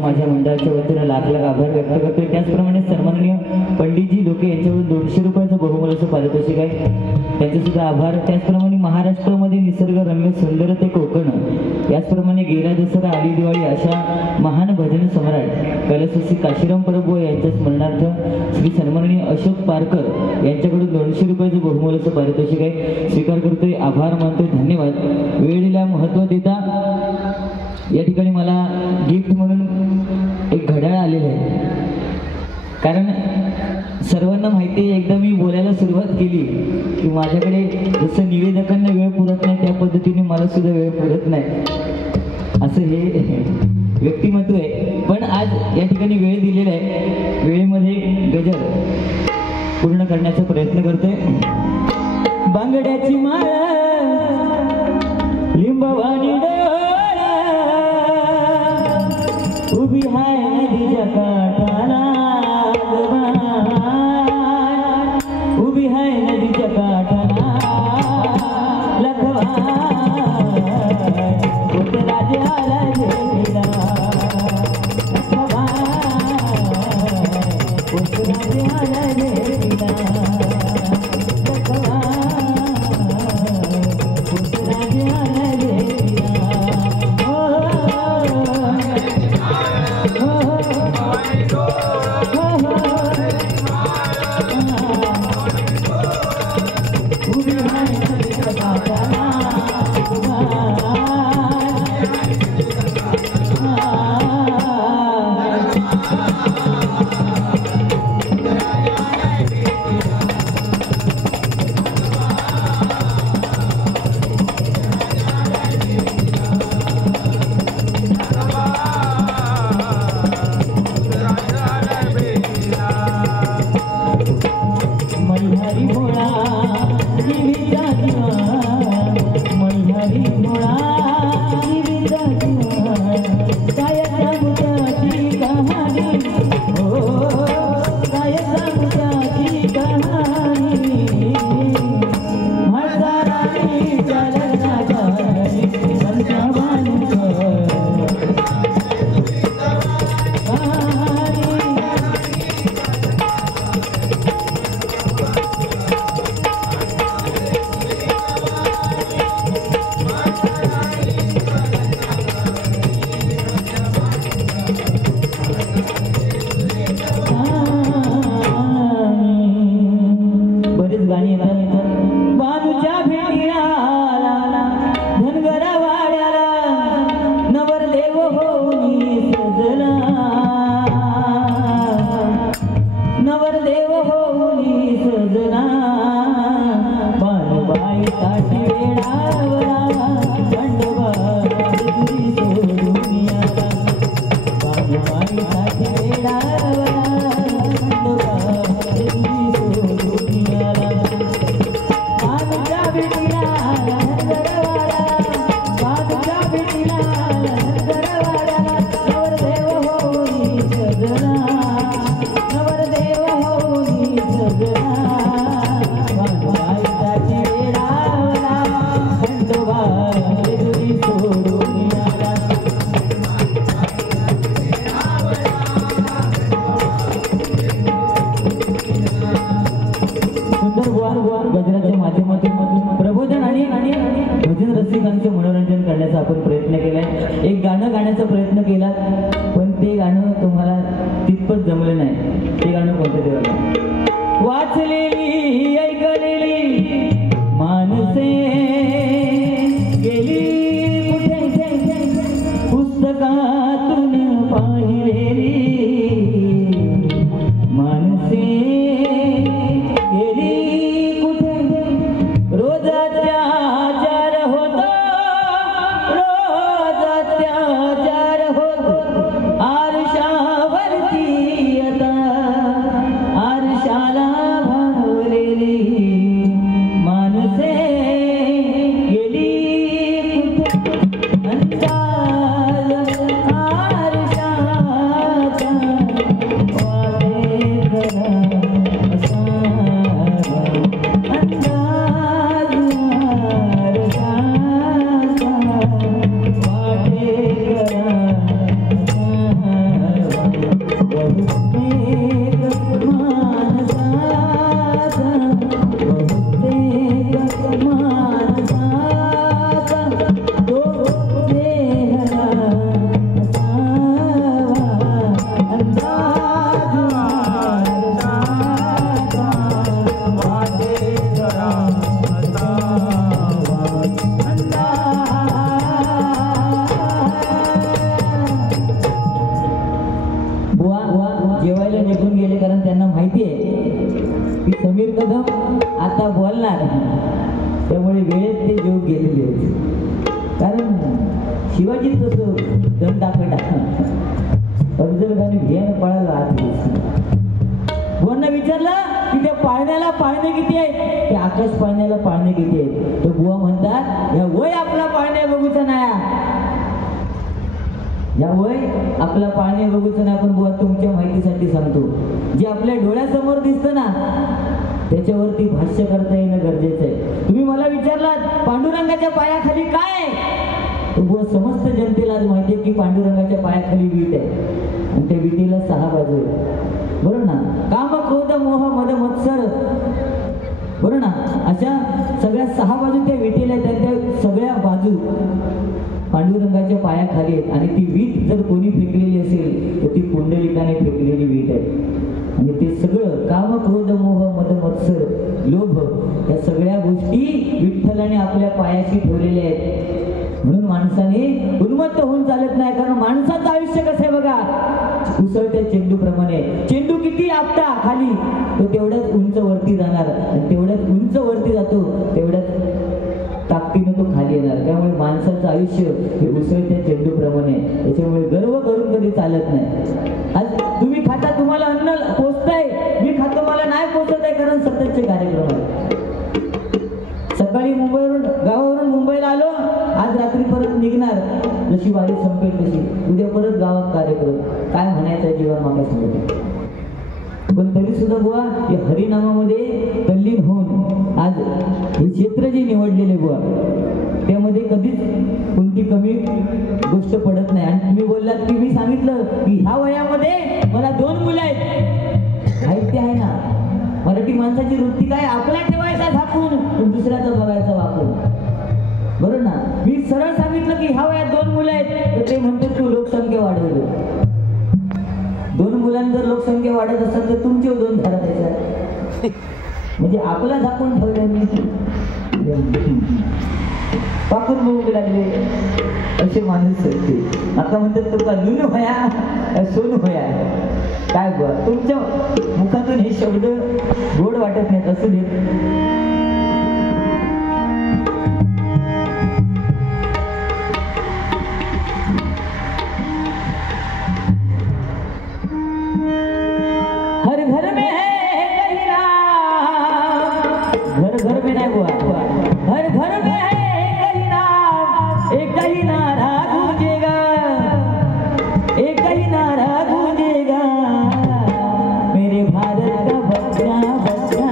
माझ्या मंडळाच्या वतीने लाख लाख आभार व्यक्त करतोय। त्याचप्रमाणे सन्माननीय पंडितजी लोके यांच्याकडून 200 रुपयाचं बहुमूल्याचं पारितोषिक आहे, त्यांचे सुद्धा आभार। त्याचप्रमाणे महाराष्ट्रामध्ये निसर्गरम्य सुंदर ते कोकण, याचप्रमाणे गेला दसरा आली दिवाळी अशा महान भजन सम्राट कैलासवासी काशीराम प्रभू यांच्या स्मरणार्थ श्री सन्माननीय अशोक पारकर यांच्याकडून 200 रुपयाचं बहुमूल्याचं पारितोषिक आहे, स्वीकार करतोय, आभार मानतोय, धन्यवाद। वेळेला महत्त्व देता या ठिकाणी मला गिफ्ट म्हणून एक घड्याळ आलेलं आहे, कारण सर्वांना माहिती आहे एकदा मी बोलायला सुरुवात केली की माझ्याकडे जसं निवेदकांना वेळ पुरत नाही त्या पद्धतीने मला सुद्धा वेळ पुरत नाही, असं हे व्यक्तिमत्व आहे। पण आज या ठिकाणी वेळ दिलेला आहे, वेळेमध्ये गजर पूर्ण करण्याचा प्रयत्न करतोय। बांगड्याची माळा लिंबवानी उभी हाय नदीच्या काठाला, उभी हाय नदीच्या काठाला, लखवा राजे आला जेला, लखवा राजे आला जेला, लखवा राजे आला जेला। गजराच्या माध्यमातून प्रबोधन आणि भजन रसिकांचं मनोरंजन करण्याचा आपण प्रयत्न केलाय। एक गाणं गाण्याचा प्रयत्न केला पण ते गाणं तुम्हाला तितपत जमलं नाही। ते गाणं कोणतं ते बघा। वाचलेली ऐकलेली माणसे गेली कुठे, पुस्तकातून पाहिलेली माणसे गेली कुठे, रोजाच्या वेळेत ते जीव गेलेले होते. कारण शिवाजी तसं दंडाकडा अफजलखान भियानं पळाला आत. बुवांना विचारलं की त्या पाळण्याला पाळणे किती आहेत, ते आकाश पाळण्याला पाळणे किती आहेत. तो बुवा म्हणतात या वय आपला पाळणे बघूचा नाही, या वय आपला पाळणे बघूचं नाही. आपण बुवा तुमच्या माहितीसाठी सांगतो, जे आपल्या डोळ्यासमोर दिसतं ना त्याच्यावरती भाष्य करता येणं गरजेचं आहे. तुम्ही मला विचारलात पांडुरंगाच्या पायाखाली काय, तर बुवा समस्त जनतेला आज माहिती आहे की पांडुरंगाच्या पायाखाली वीट आहे आणि त्या विटीला 6 बाजू आहेत, बरोबर ना. काम क्रोध मोह मद मत्सर, बरोबर ना. अशा सगळ्या 6 बाजू त्या विटीला आहेत. त्या सगळ्या बाजू पांडुरंगाच्या पायाखाली आहेत आणि ती वीट जर कोणी फेकलेली असेल तर ती पुंडलिकाने फेकलेली वीट आहे. आणि ते सगळं काम क्रोध मोह मद मत्सर लोभ या सगळ्या गोष्टी विठ्ठलाने आपल्या पायाशी ठेवलेल्या आहेत. म्हणून माणसाने उन्मत्त होऊन चालत नाही. कारण माणसाचं आयुष्य कसं आहे बघा, उसळत्या चेंडूप्रमाणे. चेंडू किती आपटा खाली तो तेवढ्याच उंच वरती जाणार आणि तेवढ्याच उंच वरती जातो तेवढ्याच ताकदीनं तो खाली येणार. त्यामुळे माणसाचं आयुष्य हे उसळत्या चेंडूप्रमाणे. त्याच्यामुळे गर्व करून कधी चालत नाही. आज तुम्ही खाता तुम्हाला अन्न पोचतंय, मी खातो मला नाही पोचत आहे, कारण सततचे कार्यक्रम आहेत. सकाळी मुंबईवरून गावावरून मुंबईला आलो, आज रात्री परत निघणार, जशी वारी संपेल तशी उद्या परत गावात कार्यक्रम. काय म्हणायचं जीवन मागे सांगतो. पण तरी सुद्धा बुवा या हरिनामामध्ये तल्लीन होऊन आज हे क्षेत्र जे निवडलेले बुवा त्यामध्ये कधीच कोणती कमी गोष्ट पडत नाही. आणि तुम्ही बोललात की मी सांगितलं की ह्या वयामध्ये मला 2 मुलं आहेत. ते आहे ना मराठी माणसाची वृत्ती काय, आपला ठेवायचा झाकून दुसऱ्याचा बघायचा वापरून, बरोबर ना. मी सरळ सांगितलं की ह्या वयात 2 मुलं आहेत तर ते म्हणतात तू लोकसंख्या वाढवली. 2 मुलांनी जर लोकसंख्या वाढत असेल तर तुमचे 2 धरा त्याच्यात, म्हणजे आपला झाकून ठेवलं पाकून बघू लागले असे माणूस असते. आता म्हणतात तुका लुनू भया सोनू भया. काय बुवा तुमच्या मुखातून हे शब्द गोड वाटत नाहीत असं दे. हर घर में है कहीं नाम, घर घर में नहीं हुआ, हर घर में है कहीं नाम, एक ही नारा गूंजेगा, एक ही नारा गूंजेगा, मेरे भारत का बच्चा बच्चा,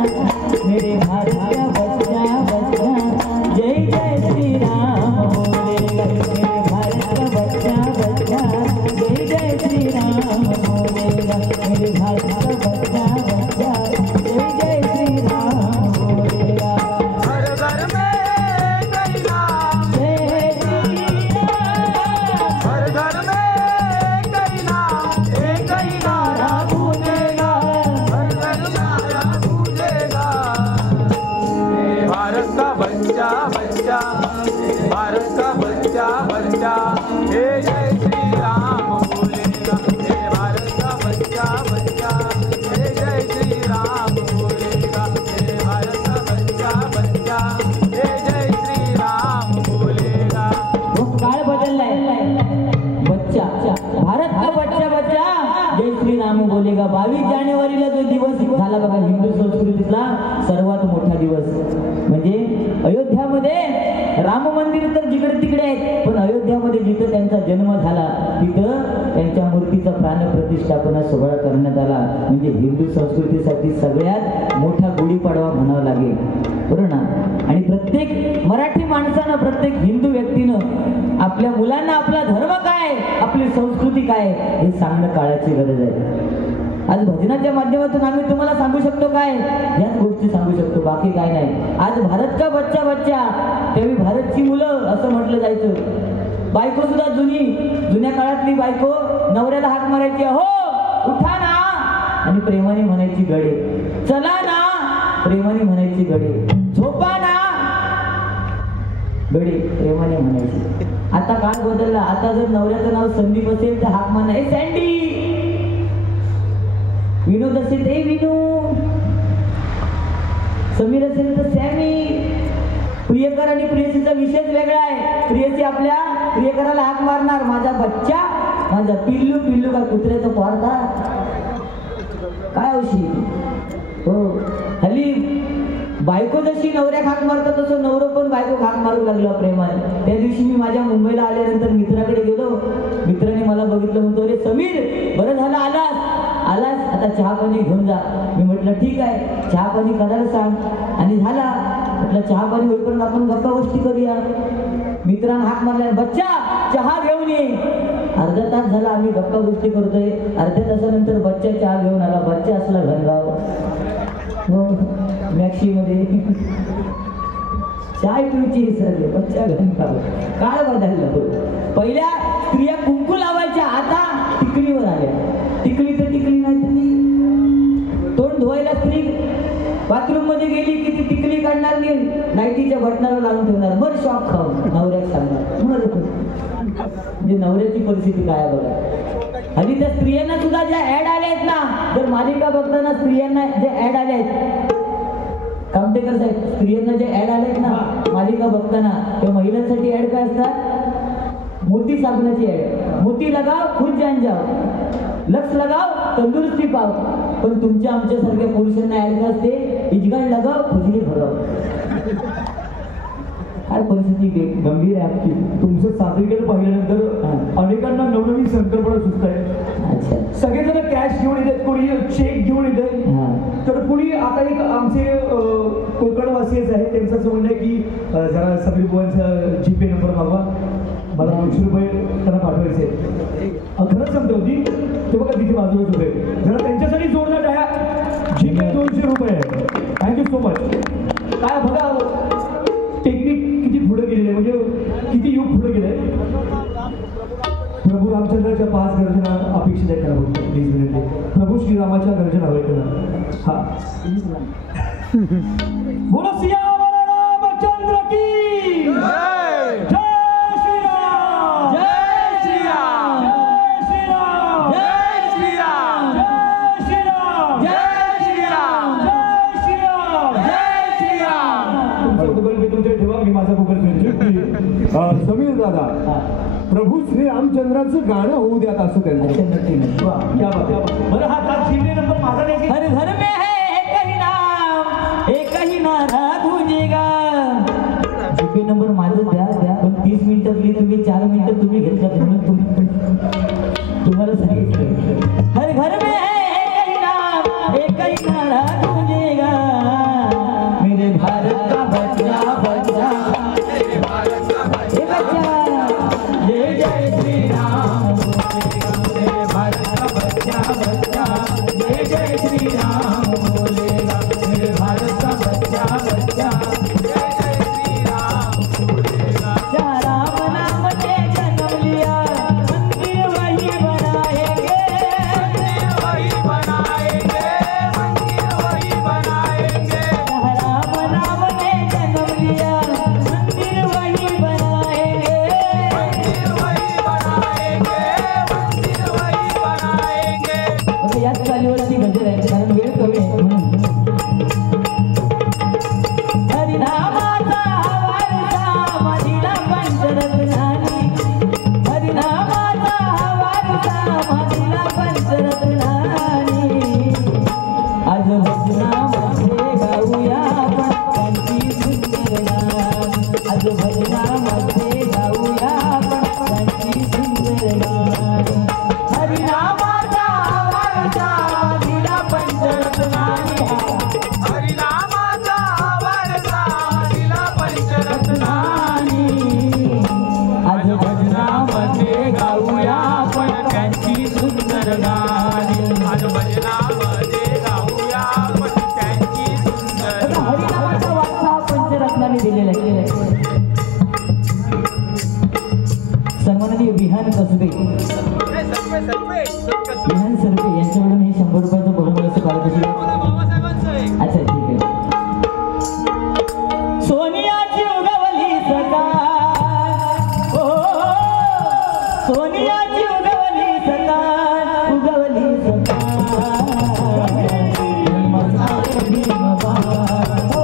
मेरे भारत का बच्चा बच्चा, जय जय श्री राम बोलेगा, मेरे भारत का बच्चा बच्चा, जय जय श्री राम बोलेगा, मेरे भारत का बच्चा बच्चा, जय जय श्री राम बोलेगा. हर घर में कहीं नाम, जय श्री राम, हर घर में कहीं नाम, एक ही नारा गूंजेगा, हर घर नारा गूंजेगा. भारत का बच्चा बच्चा, भारत का बच्चा बच्चा, हे जय श्री राम बोलेगा. हे भारत का बच्चा बच्चा, हे जय श्री राम बोलेगा. हे भारत का बच्चा बच्चा, हे जय श्री राम बोलेगा. काळ बदललाय. बच्चा भारत का बच्चा बच्चा जय श्री राम बोलेगा. 22 जानेवारीला जो दिवस झाला बघा हिंदू संस्कृतीतला सर्वात मोठा दिवस, म्हणजे अयोध्यामध्ये राम मंदिर तर जिकडे तिकडे आहेत, पण अयोध्यामध्ये जिथं त्यांचा जन्म झाला तिथं त्यांच्या मूर्तीचा प्राणप्रतिष्ठापना सोहळा करण्यात आला. म्हणजे हिंदू संस्कृतीसाठी सगळ्यात मोठा गुढीपाडवा म्हणावा लागेल, बरोबर ना. आणि प्रत्येक मराठी माणसानं, प्रत्येक हिंदू व्यक्तीनं आपल्या मुलांना आपला धर्म काय, आपली संस्कृती काय हे सांगणं काळाची गरज आहे. आज भजनाच्या माध्यमातून आम्ही तुम्हाला सांगू शकतो काय, याच गोष्टी सांगू शकतो, बाकी काय नाही. आज भारत का बच्चा बच्चा, त्यावेळी भारतची मुलं असं म्हटलं जायचं. बायको सुद्धा जुन्या काळातली बायको नवऱ्याला हाक मारायची, हो उठा ना, आणि प्रेमाने म्हणायची गडे, चला ना, प्रेमाने म्हणायची गडे, झोपा ना, गडे प्रेमाने म्हणायची. आता काळ बदलला. आता जर नवऱ्याचं नाव संदीप असेल तर हाक मारणार, ए सँडी. विनोद असेल ते विनू, समीर असेल तर सॅमी, प्रियकर आणि प्रियसीचा विषयच वेगळा आहे. प्रियसी आपल्या प्रियकराला हाक मारणार, माझा बच्चा, माझा पिल्लू. पिल्लू काय कुत्र्याचं पोरता काय औषधी. हो, हल्ली बायको जशी नवऱ्या हाक मारतात तसं नवरं पण बायको हाक मारू लागलं प्रेमाने. त्या दिवशी मी माझ्या मुंबईला आल्यानंतर मित्राकडे गेलो. मित्राने मला बघितलं, म्हणतो अरे समीर बरं झालं आलास, आता चहा पाणी घेऊन जा. मी म्हटलं ठीक आहे, चहा पाणी करायला सांग. आणि झाला, म्हटलं चहा पाणी होईपर्यंत आपण गप्पा गोष्टी करूया. मित्रानं हाक मारल्या, बच्चा चहा घेऊन ये. अर्धा तास झाला आम्ही गप्पा गोष्टी करतोय. अर्ध्या तासानंतर बच्चा चहा घेऊन आला. बच्चा असला घनगाव, हो मॅक्सीमध्ये चाय पिऊची विसरले, बच्चा घनगाव. काय बदललं तो. पहिल्या स्त्रिया कुंकू लावायच्या, आता टिकलीवर आल्या. टिकली तर टिकली नाही तर ती. तोंड धुवायला स्त्री बाथरूम मध्ये गेली की ती टिकली काढणार नाही, नाईटीच्या बटनाला लावून ठेवणार. मर शॉक खाऊन नवऱ्याक सांगणार मर. म्हणजे नवऱ्याची परिस्थिती काय बघा. आणि त्या स्त्रियांना सुद्धा ज्या ऍड आल्या आहेत ना, जर मालिका बघताना स्त्रियांना जे ऍड आले आहेत, कामतेकर साहेब, स्त्रियांना जे ऍड आले आहेत ना मालिका बघताना, त्या महिलांसाठी ऍड काय असतात. मोती साबणाची ऍड. मोती लगाव खुद जान जाओ, लक्ष लगाव तंदुरुस्ती पाव. पण तुमच्या आमच्यासारख्या पुरुषांना ऍड काय असते, इजगाड लगाव खुजली भराव. काय परिस्थिती गंभीर आहे आपली. तुमचं सादरीकरण पाहिल्यानंतर अनेकांना नवनवीन संकल्पना सुचत आहे. अच्छा, सगळेजण कॅश घेऊन येतात, कोणी चेक घेऊन येत. तर कोणी आता एक आमचे कोकणवासीच आहे, त्यांचं असं म्हणणं आहे की जरा समीर बुवांचा जीपे नंबर मागवा, मला 200 रुपये त्यांना पाठवायचे. खरंच सांगतो होती ते बघा तिथे बाजूलाच रुपये, जरा त्यांच्यासाठी जोरदार टाळ्या. जीपे 200 रुपये. Thank you so much. काय बघा टेक्निक किती पुढे गेलेले, म्हणजे किती युग पुढे गेले. प्रभू रामचंद्राच्या 5 गर्जना अपेक्षित आहेत त्याला. Please minute. प्रभू श्रीरामाच्या गर्जना हवे त्याला. हा बोला सियावर रामचंद्र की जय. जय श्रीराम. जय श्रीराम. जय श्रीराम. जय श्रीराम. जय श्रीराम. जय श्रीराम. जय श्रीराम. जय श्रीराम. तुमचा गुगल पे तुमच्या ठेवा, मी माझा गुगल पे. समीर दादा, प्रभू श्री रामचंद्राचं गाणं होऊ द्या असं त्यांचं. अच्छा, नक्की नक्की. क्या बात आहे. बरं हा ताज जीपे नंबर माझा द्या की. हर घर में है एक ही नारा गूंजेगा. जीपे नंबर माझं द्या. पण 30 मिनिटातली तुम्ही 4 मिनिटं तुम्ही घेतलात म्हणून तुम्हाला सांगितलं. हर घर में है एक ही नारा गूंजेगा. मेरे भारत का बच्चा बच्चा, मेरे भारत का हे बच्चा जय जय श्री राम बोलेगा. मेरे भारत का बच्चा बच्चा जय जय श्री राम बोलेगा. मेरे भारत का बच्चा बच्चा जय जय श्री राम बोलेगा. क्या राम नाम ने जन्म लिया, मंदिर वही बनाएंगे. मंदिर वही बनाएंगे. मंदिर वही बनाएंगे. क्या राम नाम ने जन्म लिया, मंदिर वही बनाएंगे. मंदिर वही बनाएंगे. मंदिर वही बनाएंगे. म्हणजे याच चालीवरती गजर आहे, कारण वेळ कमी आहे म्हणून. हरिनामाचा वारसा माझीला पंचरत्नानी. हरिनामाचा वारसा माझीला पंचरत्नानी. आज भजनामध्ये गाऊया आपण त्यांची सुंदर गाणी. आज भजनामध्ये गाऊया आपण त्यांची सुंदर गाणी. हरिनामाचा वारसा माझीला पंचरत्नानी. हरिनामाचा वारसा दिला पंचरत्नानी. आज भजनामध्ये गाऊया आपण त्यांची सुंदर गाणी. आज भजनामध्ये गाऊया आपण त्यांची सुंदर आता हरिनामाचा वारसा हा पंचरत्नाने दिलेला आहे. सन्माननीय विहान कसबे, विहान सरपे यांच्याकडून हे 100 रुपयाचं बहुमूल्याचं पारितोषिक. अच्छा ठीक आहे. सोनियाची उगवली सकाळ, ओ सोनियाची उगवली सकाळ, उगवली सकाळ. मसाले भीम बाबा, ओ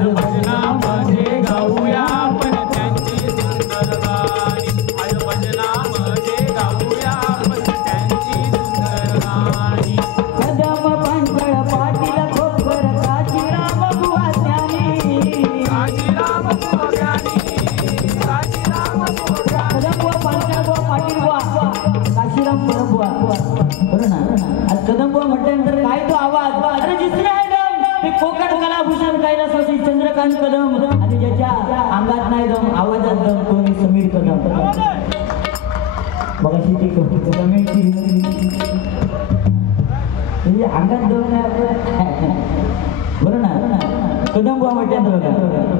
आज भजनामध्ये गाऊया आपण त्यांची सुंदर गाणी आज भजनामध्ये गाऊया आपण त्यांची सुंदर गाणी कदम पांचळ पाटील खोपर काशीराम बुवा ज्ञानी काशीराम बुवा ज्ञानी काशीराम बुवा ज्ञानी कदम बुवा पांचळ बुवा पाटील बुवा काशीराम बुवा बरोबर ना आज कदम बुवा म्हटल्यानंतर काय तो आवाज अरे जिसने आहे दम ते कोकण कलाभूषण कैलासवासी चंद्रकांत कदम आणि ज्याच्या अंगात नाही दम आवाजात दम कोणी समीर कदम बघा शेती कमेंटची म्हणजे अंगात दम नाही बरं ना कदम बुवा म्हटल्यानंतर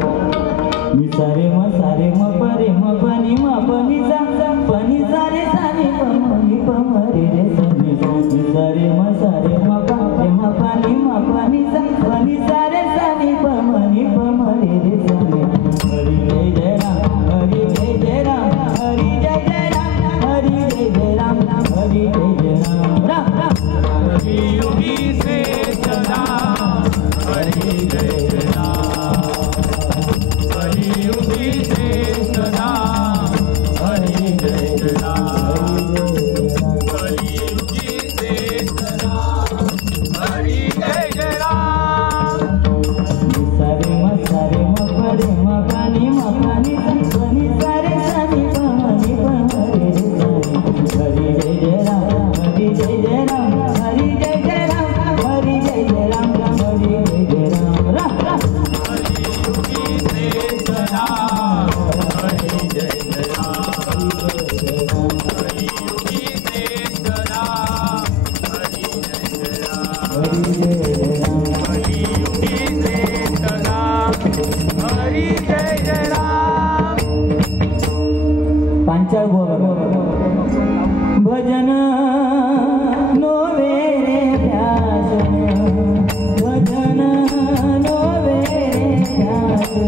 बघा मी सारे म परे म पनी म पनी सा पनी सारे सारे प म प म रे रे सा मी सारे म परे म पनी म पनी सा पनी सारे सारे प म रे रे सा मी हरी जय राम हरी जय राम हरी जय राम हरी जय राम हरी जय राम राम राम हरी योगी से सदा हरी जय राम हरी योगी से सदा हरी जय राम हरी योगी से सदा हरी जय राम सारे म परे म पानी पनी सारे सानी प रे रे हरी जय राम हरी जय राम हरी जय राम हरी जय राम हरी जय राम राम राम हरी योगी से सदा हरी जय राम हरी योगी से सदा हरी जय राम हरी जय राम हरी योगी से सदा हरी जय राम पांचाळ भजन नोवे रे प्यासन भजन नोवे रे प्यासन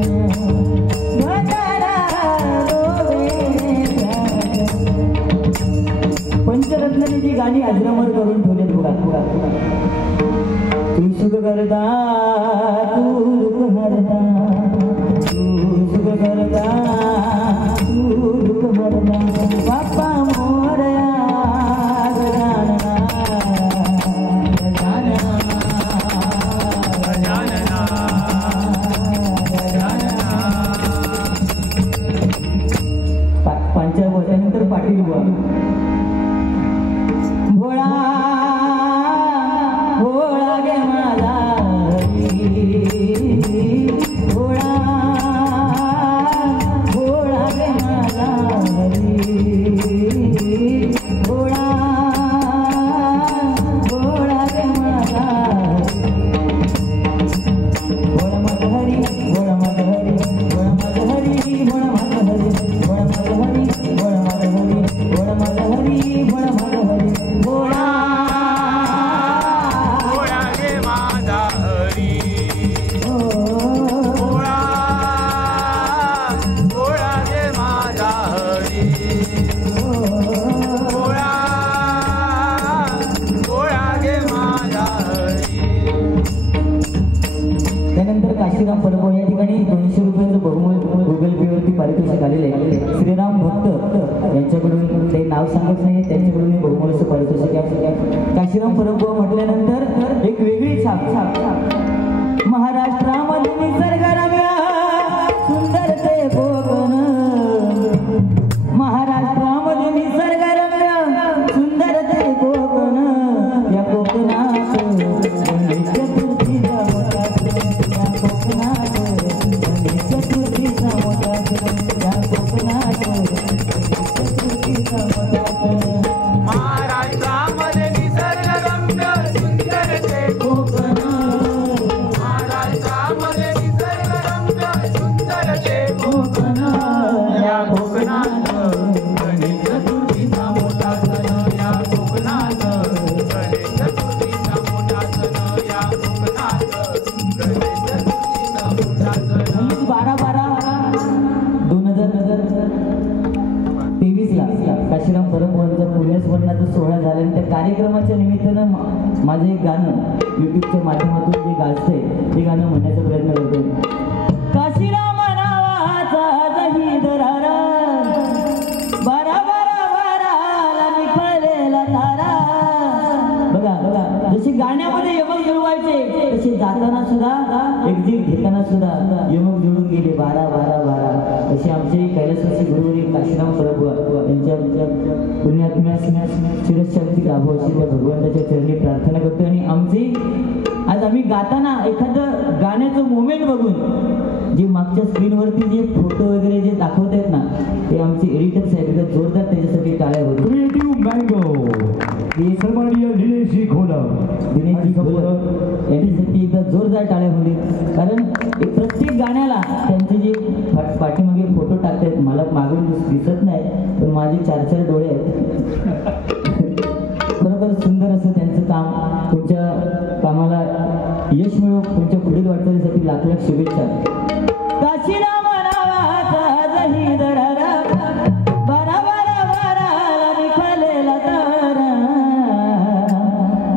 भजन नोवे रे प्यासन पंचरत्नाची जी गाणी अजरामर करून ठेवलेत बघा तू सुख करता तू दुःख हरता तू सुख करता तू दुःख हरता बाप्पा मोरया गजानना गजानना गजानना पांचाळ त्यानंतर पाटील बुवा भोळा भोळा गे माझा हरी भोळा भोळा गे माझा हरी भोळा भोळा गे माझा भोळा माझा हरी भोळा माझा हरी भोळा माझा हरी भोळा माझा हरी भोळा माझा हरी भोळा माझा हरी भोळा माझा हरी भोळा माझा हरी भोळा भोळा गे माझा हरी भोळा भोळा गे माझा हरी भोळा भोळा गे माझा हरी त्यानंतर काशीराम परब या ठिकाणी 200 रुपयाचं बहुमूल्य गुगल पे वरती पारितोषिक आलेले आहे श्रीराम भक्त यांच्याकडून ते नाव सांगत नाही त्यांच्याकडून बहुमूल्य पारितोषिक आहे काशीराम परब म्हटल्यानंतर एक वेगळी छाप महाराष्ट्रामध्ये निसर्गरम्य सुंदर ते कोकण महाराष्ट्रामध्ये निसर्गरम्य सुंदर ते कोकण या कोकणात गणेश चतुर्थीचा मोठा सण या कोकणात गणेश चतुर्थीचा मोठा सण या कोकणात गणेश चतुर्थीचा मोठा सण महाराष्ट्रामध्ये निसर्गरम्य सुंदर ते कोकण महाराष्ट्रामध्ये निसर्गरम्य सुंदर ते कोकण या कोकणात गणेश चतुर्थीचा मोठा सण या कोकणात गणेश चतुर्थीचा मोठा सण या कोकणात गणेश चतुर्थीचा मोठा सण 12/12/2023 ला काशीराम परब यांचा पुण्यास वर्णाचा सोहळा झाला त्या कार्यक्रमाच्या निमित्तानं माझं एक गाणं युट्यूबच्या माध्यमातून जे गाजतंय ते गाणं म्हणण्याचा प्रयत्न करतो सुद्धा यमक जोडून गेले 12 12 12 असे आमचे कैलासवासी गुरुवरी काशीराम परबुवा यांच्या पुण्यात्म्यास चिरशांती लाभो अशी त्या भगवंताच्या चरणी प्रार्थना करतो. आणि आमची आज आम्ही गाताना एखादं गाण्याचं मोमेंट बघून जे मागच्या स्क्रीनवरती जे फोटो वगैरे जे दाखवत आहेत ना ते आमचे एडिटर साहेब एकदा जोरदार त्याच्यासाठी टाळ्या होतो. क्रिएटिव्ह मँगो सन्माननीय दिनेशजी खोलर यांच्यासाठी एकदा जोरदार टाळ्या होते. कारण प्रत्येक गाण्याला त्यांचे जे पाठीमागे फोटो टाकतात मला मागून दिसत नाही पण माझे 4-4 डोळे आहेत. खरोखर सुंदर असं त्यांचं काम. तुमच्या कामाला यश मिळो. तुमच्या पुढील वाटचालीसाठी लाख लाख शुभेच्छा. काशीराम नावाचा जही दरारा बारा बारा बाराला निघालेला तारा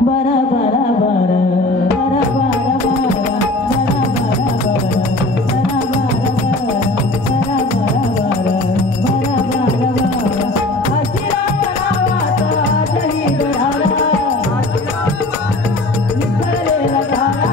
बारा बारा बारा बारा बारा बारा बारा बारा बारा बारा बारा बारा बारा बारा बारा काशीराम नावाचा जही दरारा निघालेला तारा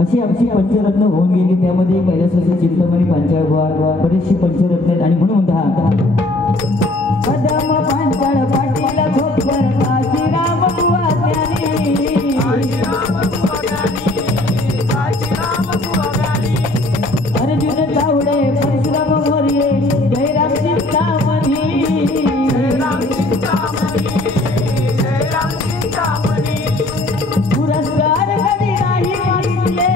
अशी आमची पंचरत्न होऊन गेली. त्यामध्ये कैलासवासी चिंतामणी पांचाळबुवा बरेचशी पंचरत्न आहेत. आणि म्हणून म्हणता पदम पांचाळ पाटील खोपर काशीराम बुवा ज्ञानी अर्जुन तावडे परशुराम मोरये जयराम चिंतामणी पुरस्कार कधी नाही मागितले.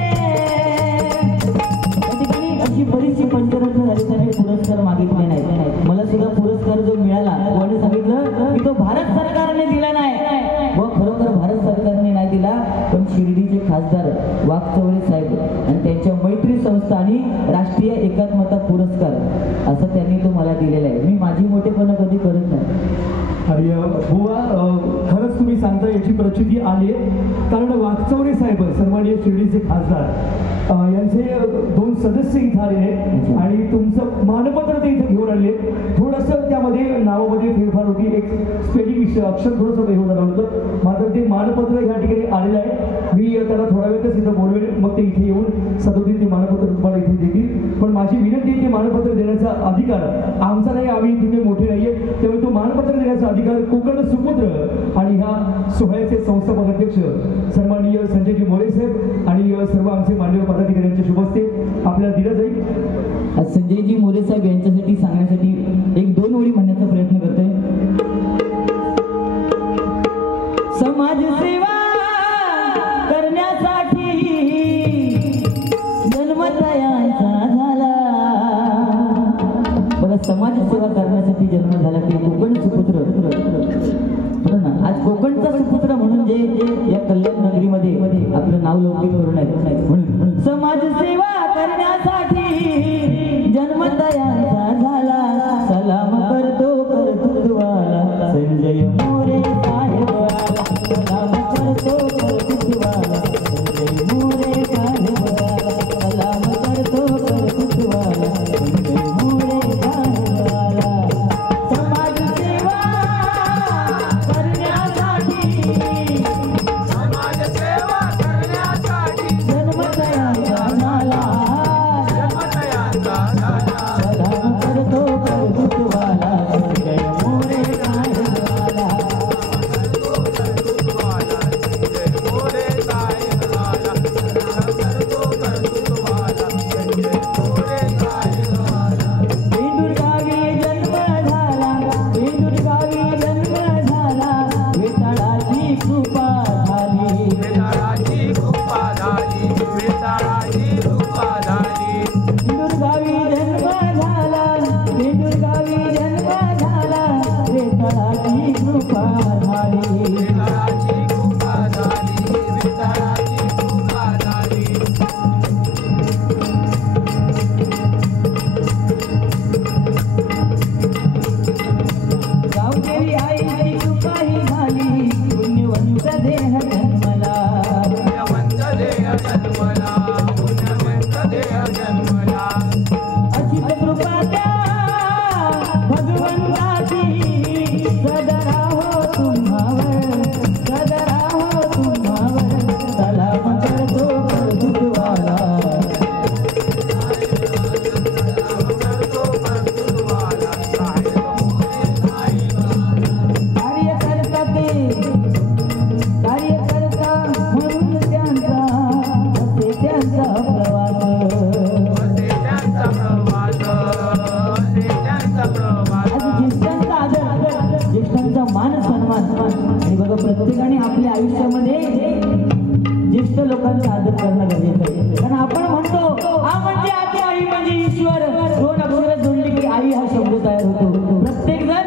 अशी बरीचशी पंचरत्न झाली त्याने पुरस्कार मागितले नाही. मला सुद्धा पुरस्कार जो मिळाला कोणी सांगितलं की तो भारत सरकारने दिला नाही. व खरोखर भारत सरकारने नाही दिला पण शिर्डीचे खासदार वाघचौरे साहेब आणि त्यांच्या मैत्री संस्था आणि राष्ट्रीय एकात्मता पुरस्कार असं त्यांनी तो मला दिलेला आहे. मी माझी मोठेपणा कधी करत नाही. आणि बुवा खरंच तुम्ही सांगता याची प्रचिती आली आहे. कारण वाघचौरे साहेब सन्माननीय शिर्डीचे खासदार यांचे 2 सदस्य इथं आलेले आहेत आणि तुमचं मानपत्र ते इथं घेऊन आले. थोडंसं त्यामध्ये नावामध्ये फेरफार होती. एक स्पेलिंग अक्षर थोडंसं हे झालं होतं. मात्र ते मानपत्र ह्या ठिकाणी आलेलं आहे. मी त्याला थोडा वेळच इथं बोलवेल मग ते इथे येऊन सदोदिन ते मानपत्र तुम्हाला इथे देतील. पण माझी विनंती ते मानपत्र देण्याचा अधिकार आमचा नाही. आम्ही तुम्ही मोठे नाहीये त्यामुळे तो मानपत्र देण्याचा अधिकार कोकण सुपुत्र आणि ह्या सोहळ्याचे संस्थापक अध्यक्ष सन्माननीय संजयजी मोरे साहेब आणि सर्व आमचे मान्यवर पदाधिकाऱ्यांच्या शुभ हस्ते आपल्याला दिलं जाईल. आज संजयजी मोरे साहेब यांच्यासाठी सांगण्यासाठी 1-2 ओळी म्हणण्याचा प्रयत्न करतोय. समाजसेवा करण्यासाठी जन्म त्यांचा झाला. बघा समाजसेवा करण्यासाठी जन्म झाला की कोकण सुपुत्र. आज कोकणचा सुपुत्र म्हणून जे या कल्याण नगरीमध्ये आपलं नाव लौकिक करून आहे म्हणून समाजसेवा करण्यासाठी जन्म त्यांचा झाला. सलाम करतो कर्तृत्वाला संजय मोरे साहेबाला. सलाम करतो कर्तृत्वाला संजय मोरे साहेबाला. सलाम करतो कर्तृत्वाला संजय मोरे साहेबाला. समाजसेवा जन्म त्यांचा झाला. म्हणजे आधी, आई म्हणजे ईश्वर. दोन अक्षरं जोडली की आई हा शब्द तयार होतो. प्रत्येक जण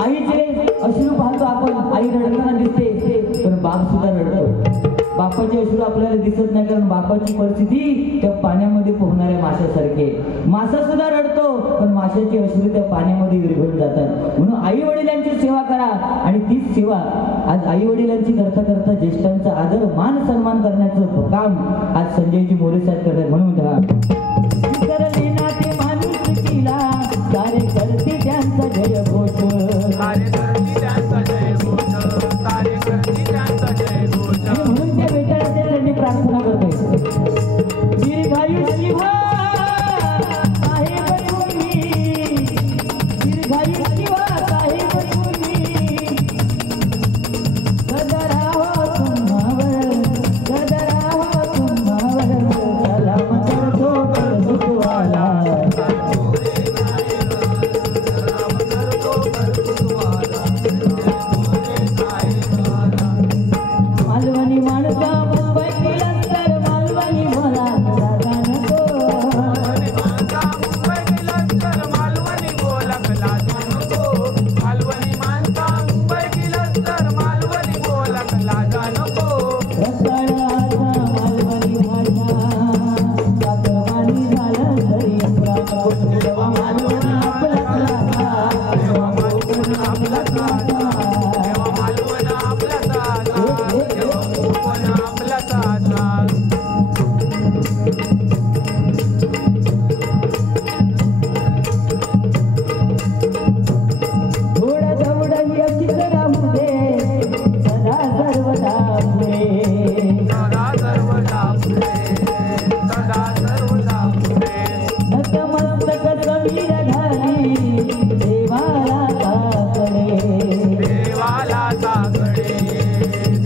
आईचे अश्रू पाहतो आपण, आई रडताना दिसते, पण बाप सुद्धा रडतो. बापाचे अश्रू आपल्याला दिसत नाही, कारण बापाची परिस्थिती त्या पाण्यामध्ये पोहणाऱ्या माशासारखी आहे. मासा सुद्धा रडतो, पण माशाचे अश्रू त्या पाण्यामध्ये विरघळून जातात. म्हणून आई वडिलांची सेवा करा, आणि तीच सेवा आज आई वडिलांची करता करता ज्येष्ठांचा आदर मान सन्मान करण्याचं काम आज संजयजी मोरे साहेब करतात. म्हणून सारे करते त्यांचा जय घोष, सारे करती त्यांचा जय घोष, सारे करती त्यांचा जय घोष. म्हणून त्या बेटाच्या त्यांनी प्रार्थना करतोय. दीर्घायुष्य व्हा साहेब तुम्ही, दीर्घायुष्य व्हा साहेब तुम्ही, सदरा हो तुम्हावर, सदरा हो तुम्हावर, सलाम करतो करतुवाला. मालवणी माणसा मुंबई गेलास तर मालवणी मला राजा नको, मालवणी माणसा मुंबई गेलास तर मालवणी बोलाक लाजू नको, मालवणी माणसा मुंबई गेलास तर मालवणी बोलाक लाजा नको. रसाळाचा मालवणी भाषा साखरवाणी झालं तरी नको, तेव्हा मालवणी आपला लागा, तेव्हा मालवण आपला साजा, तेव्हा मालवण आपला साजा, तेव्हा कोकण आपला साजा. थोडं तेवढं यचित राहू दे, सदा सर्वदा पुढे, सदा सर्वदा पुढे, सदा सर्वदा पुढे. नतमस्तक समीर घाली देवाला साकडे, देवाला साकडे,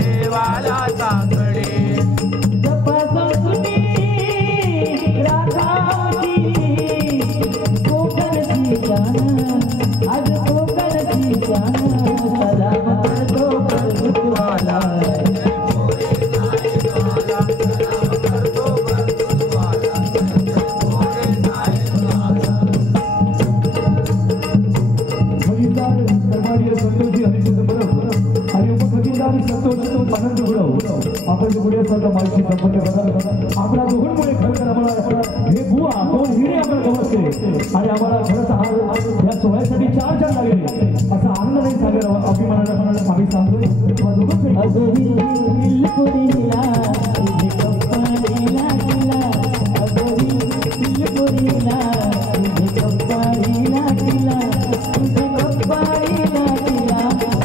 देवाला साकडे. जपा संस्कृती राखावती कोकणची शान, आज कोकणची शान, सलाम करतो कर्तृत्वाला. खजिनदार सन्माननीय संतोषजी हरिचंद्र परब आणि उपखजिनदार संतोष आनंद गुरव, आपण जे पुढे असतात माहिती संपर्क करा. आपल्या दोघांमुळे खरं आम्हाला हे बुवा दोन हिरे आम्हाला गवसले, आणि आम्हाला खरंच हा या सोहळ्यासाठी 4 लागले, असा आनंद नाही सांगायला अभिमानाला आम्ही सांगतोय. अजूनही दिलपुरीला तुझे कप्पाडीला गेला, अजूनही दिलपुरीला तुझे कप्पाडीला गेला, तुझे कप्पाडीला गेला,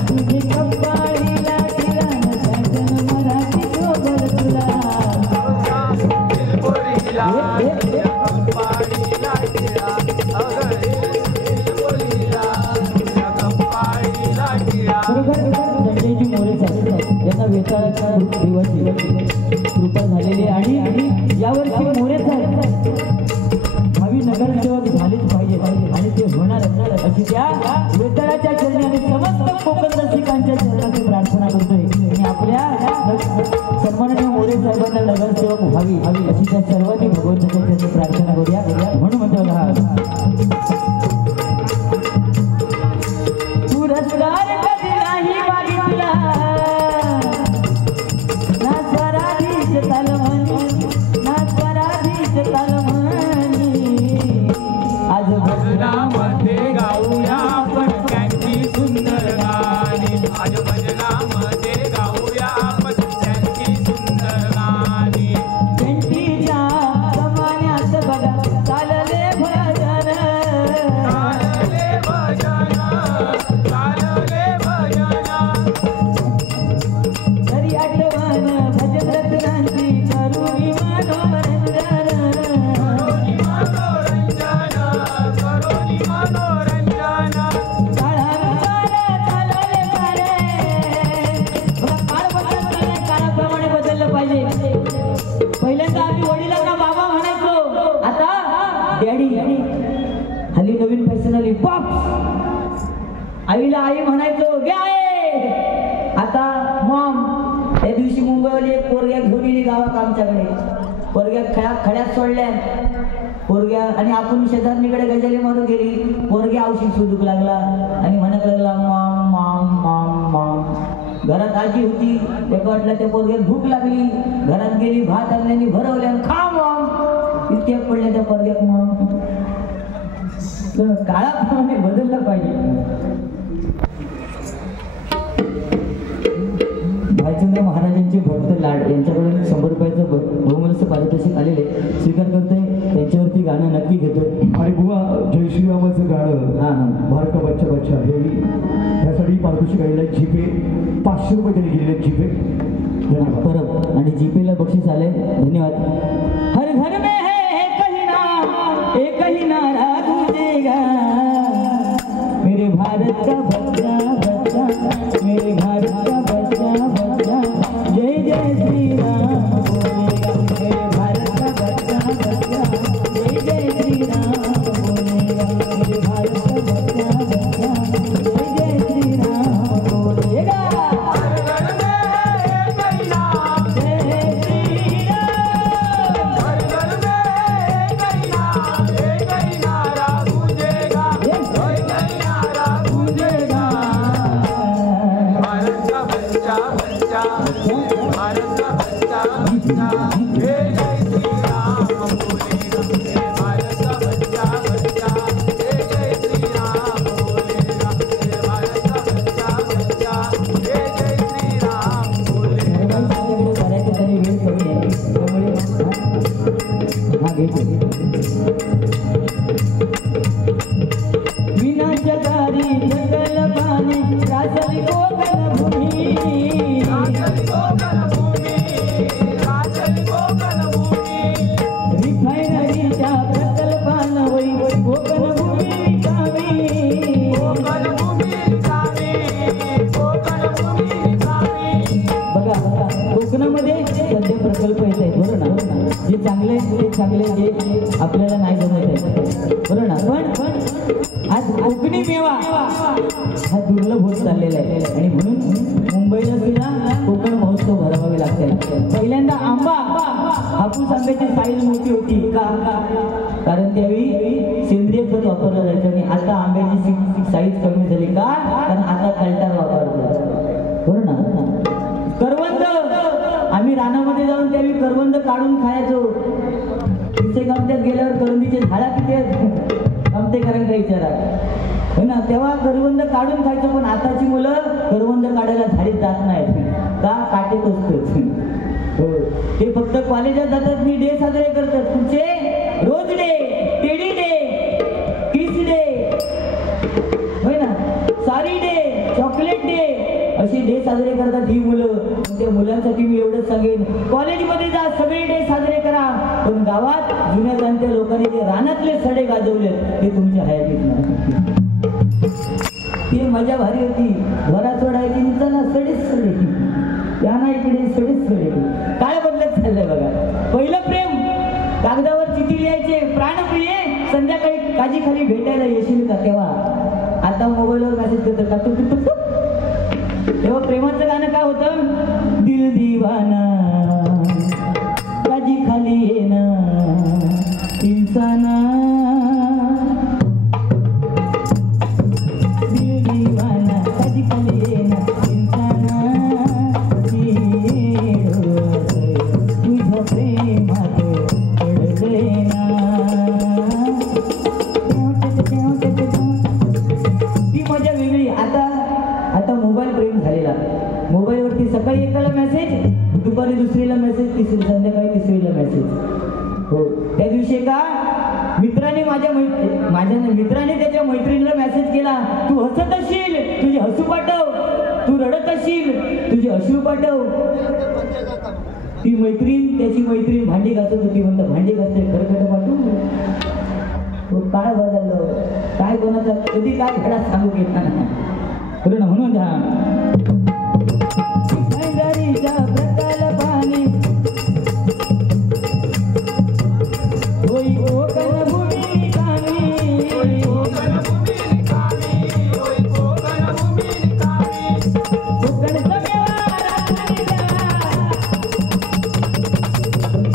तुझे कप्पाडीला गेला, नजर मराठी शोभल तुला. दिलबोरीला, कंपाडीला टिळा, अगं दिलबोरीला, कंपाडीला टिळा. संजयजी मोरे साहेब यांना वेताळाच्या देवाची कृपा झालेली आहे, आणि यावर्षी मोरे साहेब भावी नगरसेवक झालेच पाहिजे, आणि ते होणार अशी त्या वेताळाच्या चरणी आणि समस्त कोकण रसिकांच्या चरणाची प्रार्थना करतोय. आणि आपल्या सन्माननीय मोरे साहेबांना नगरसेवक व्हावी अशी त्या सर्वांनी भगवंताच्या चरणी प्रार्थना करूया. म्हणून म्हणतो पुरस्कार कधी नाही मागितला, ना स्वराधीश तलमणी, ना स्वराधीश तलमणी, आज भजनामध्ये गाऊया आपण त्यांची सुंदर गाणी, आज भजनामध्ये गाऊया आपण त्यांची सुंदर गाणी. भेंडीच्या जमान्यात बघा चालले भजन, चालले भजन, चालले भजन. तरी आठवण भजन रत्नांची करुणी मनोरंजन, करोनी मनोरंजन, करोनी मनोरंजन. काळानुसार चालले सारे, बघा काळ बदलत चाललाय, काळाप्रमाणे बदललं पाहिजे. पहिल्यांदा आम्ही वडिलांना बाबा म्हणायचो, आता डॅडी. हल्ली नवीन फॅशन आली, पॉप. आईला आई म्हणायचो, गे आहे. आता मॉम. त्या दिवशी मुंबईवाली एक पोरग्या घेऊन गेली गावात आमच्याकडे, पोरग्या खड्यात सोडल्या पोरग्या आणि आपण शेजारणीकडे गजाली मारून गेली. पोरग्या औषध शोधूक लागला आणि म्हणत लागला माम माम माम माम. घरात आजी होती, त्याला वाटलं त्या पोरग्यात भूक लागली, घरात गेली, भात आणल्याने भरवल्या, खा माम. इतक्या पडल्या त्या पोरग्यात माम. काळाप्रमाणे बदललं पाहिजे. भाईचंद्र महाराजांचे भक्त लाड यांच्याकडून 100 रुपयाचं बहुमूल्य पारितोषिक आलेले स्वीकार करतोय. त्यांच्यावरती गाणं नक्की घेतोय. आणि बुवा जय श्रीरामाचं गाणं हां हां भारत का बच्चा बच्चा हे ह्यासाठी पारितोषिक आलेलं आहे. जीपे 500 रुपये त्यांनी गेलेले आहेत. जीपे परत आणि जीपेला बक्षीस आले. धन्यवाद. हर घर में है एक ही नारा गूंजेगा, मेरे भारत का बच्चा बच्चा, मेरे भारत का बच्चा बच्चा, जय जय श्री राम बोलेगा. मेरे भारत का बच्चा बच्चा, जय जय श्री राम बोलेगा. मेरे भारत का बच्चा बच्चा, जय जय श्री राम बोलेगा. आपल्याला नाही जमत आहे बरोबर ना. पण आज कोकणी मेवा हा दुर्लभ होत चाललेला आहे आणि म्हणून मुंबईला सुद्धा कोकण महोत्सव भरवावे लागते. पहिल्यांदा आंबा हापूस आंब्याची साईज मोठी होती का, कारण त्यावेळी सेंद्रिय खत वापरलं जायचं आणि आता आंब्याची साईज कमी झाली का, कारण आता कल्टार वापरतो बरोबर ना. करवंद आम्ही रानामध्ये जाऊन त्यावेळी करवंद काढून खायचो. कामत्यात गेल्यावर करवंदीचे झाडा किती आहेत कामतेकरांना विचारा हो ना. तेव्हा करवंद काढून खायचं, पण आताची मुलं करवंद काढायला झाडीत जात नाहीत का, काटेत असतो. हो ते फक्त कॉलेजात जातात आणि डे साजरे करतात. तुमचे रोज डे, टेडी डे, किस डे होय ना, सारी डे, चॉकलेट डे अशी डे साजरे करतात ही मुलं. त्या मुलांसाठी मी एवढंच सांगेन, कॉलेजमध्ये जा, सगळे डे साजरे करा, पण गावात जुन्या जाणत्या लोकांनी जे रानातले सडे गाजवले ते तुमच्या हयातीत नाही. ती मजा भारी होती. घरात सोडायची चला सडेच सडे, त्यांना इकडे सडेच सडे. काय बदलत चाललंय बघा. पहिलं प्रेम कागदावर चिठी लिहायचे, प्राणप्रिय संध्याकाळी काजी खाली भेटायला येशील का, तेव्हा आता मोबाईलवर मेसेज करतात का. तेव्हा प्रेमाचं गाणं काय होतं, दिल दीवाना काजी खाली येना इंसाना, दिल दीवाना काजी खाली येना इंसाना, तुझ्या प्रेमात पडले ना. ती मजा वेगळी. आता मोबाईल प्रेम झालेला. मोबाईलवरती सकाळी एकाला मेसेज, दुपारी दुसरीला मेसेज, संध्याकाळी तिसरीला मेसेज. हो त्या दिवशी एका मित्राने मित्राने त्याच्या मैत्रिणीला मेसेज केला, तू हसत असशील तुझे हसू पाठव, तू रडत असशील तुझे अश्रू पाठव. ती त्याची मैत्रीण भांडी घासत होती, म्हणतात भांडी घासते खरकट पाठवू. काय बदललं काय, कोणाचा कधी काय घडा सांगू घेतला ना बरं ना. म्हणून पाणी होई कोकण भूमी कामी,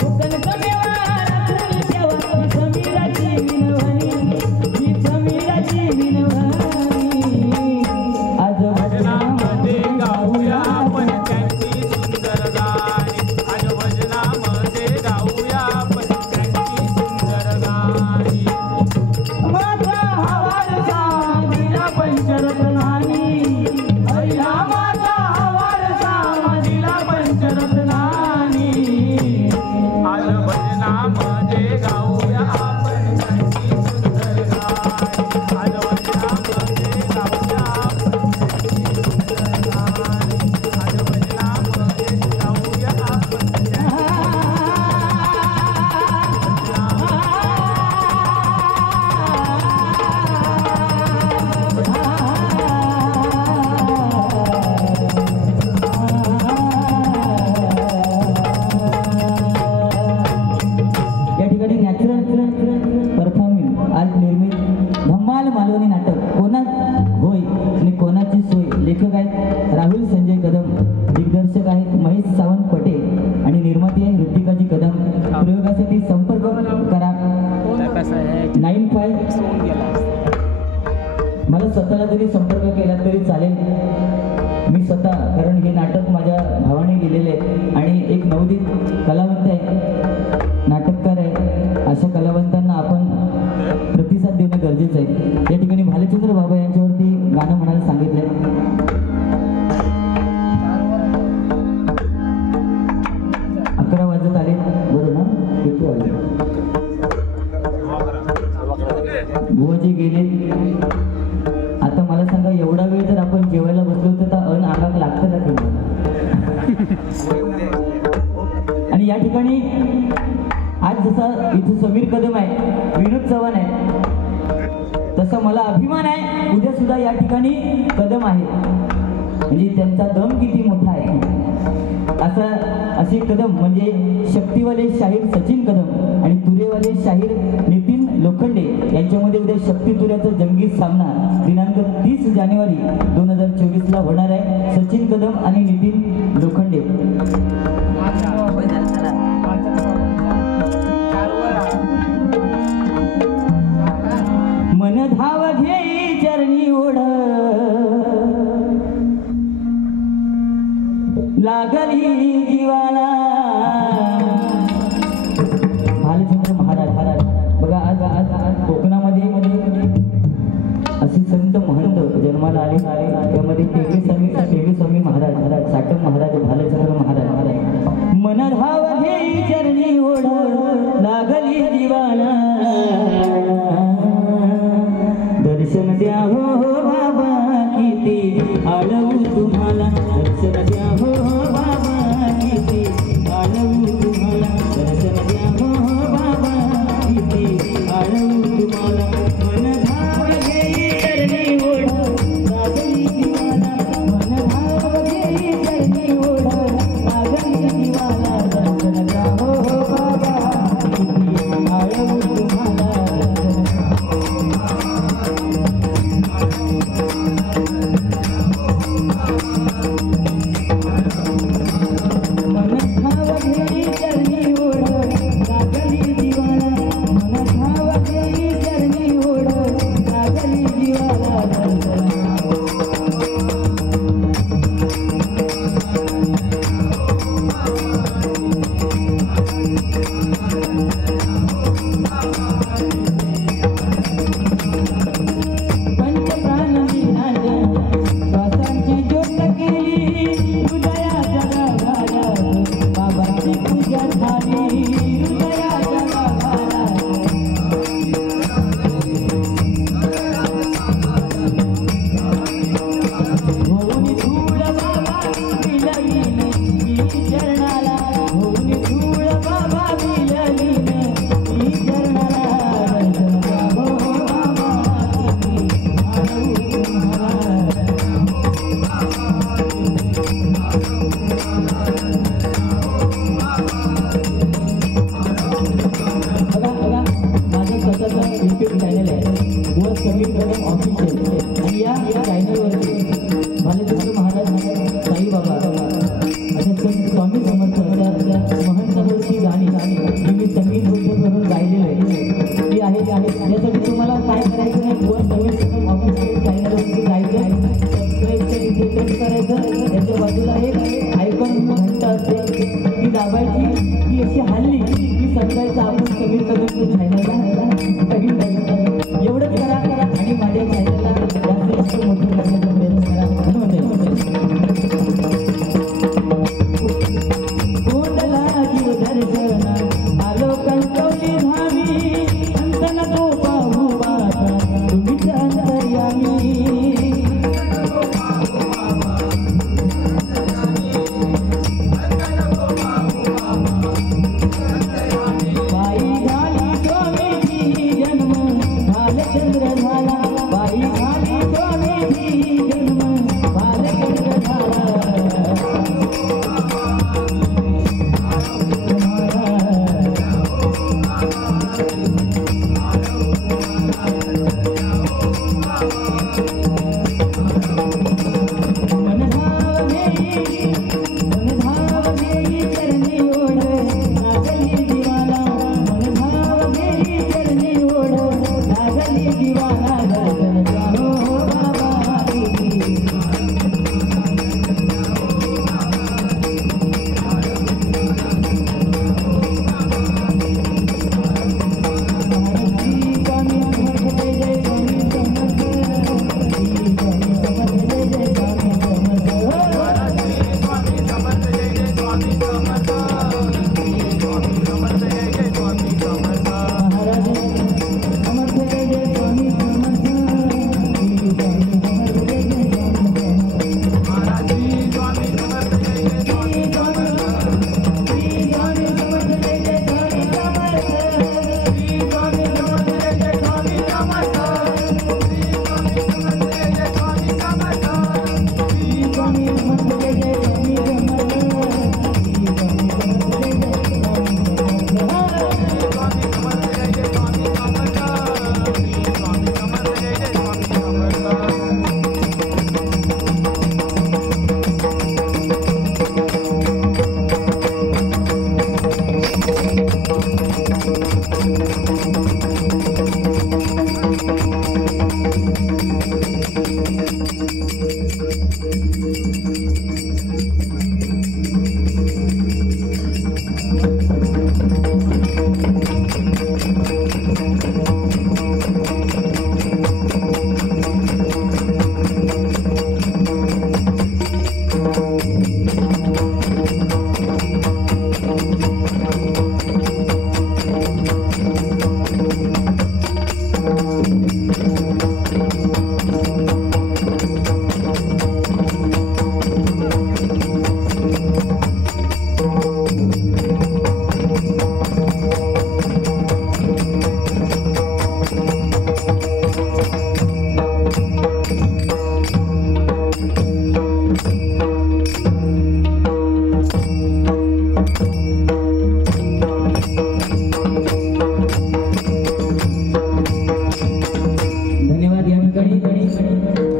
कोकणचं मेवा कसं आहे 95 होऊन गेला मला स्वतःला जरी संपर्क केला तरी चालेल. मी स्वतः, कारण हे नाटक माझ्या भावाने लिहिलेले आहे आणि एक नवोदित कलावंत आहे, नाटककार आहे. अशा कलावंतांना आपण प्रतिसाद देणं गरजेचं आहे. या ठिकाणी भालचंद्र बाबा यांच्यावरती गाणं म्हणायला सांगितलंय. 11 वाजत आले बरोबर ना? किती वाजले? बुवाजी गेले. आता मला सांगा, एवढा वेळ जर आपण जेवायला बसलो तर आगाग लागतं का तुम्हाला? आणि या ठिकाणी आज जसा इथं समीर कदम आहे, विनोद चव्हाण आहे, तसा मला अभिमान आहे उद्या सुद्धा या ठिकाणी कदम आहे. म्हणजे त्यांचा दम किती मोठा आहे. असे कदम म्हणजे शक्तीवाले शाहीर सचिन कदम आणि तुरेवाले शाहीर नितीन लोखंडे यांच्यामध्ये उद्या शक्ती तुऱ्याचा जंगी सामना दिनांक 30 जानेवारी 2024 होणार आहे. सचिन कदम आणि नितीन लोखंडे. मन धाव घेई चरणी ओढ लागली जीवाला. भालचंद्र महाराज बघा, आज आज आज कोकणामध्ये असे संत महंत जन्माला आले. त्यामध्ये टेके स्वामी महाराज, साटम महाराज, भालचंद्र महाराज. मन धाव घेई चरणी ओढ लागली जीवाला, दर्शन द्या हो बाबा किती आळवू तुम्हाला, दर्शन द्या हो बाबा किती आळवू तुम्हाला, दर्शन द्या हो बाबा किती आळवू तुम्हाला. मन धाव घेई चरणी ओढ लागली जीवाला, मन धाव घेई चरणी ओढ लागली जीवाला, दर्शन द्या हो बाबा किती आळवू तुम्हाला. दाबायची ती अशी हल्ली की समजायचं आपण समीर कदमचं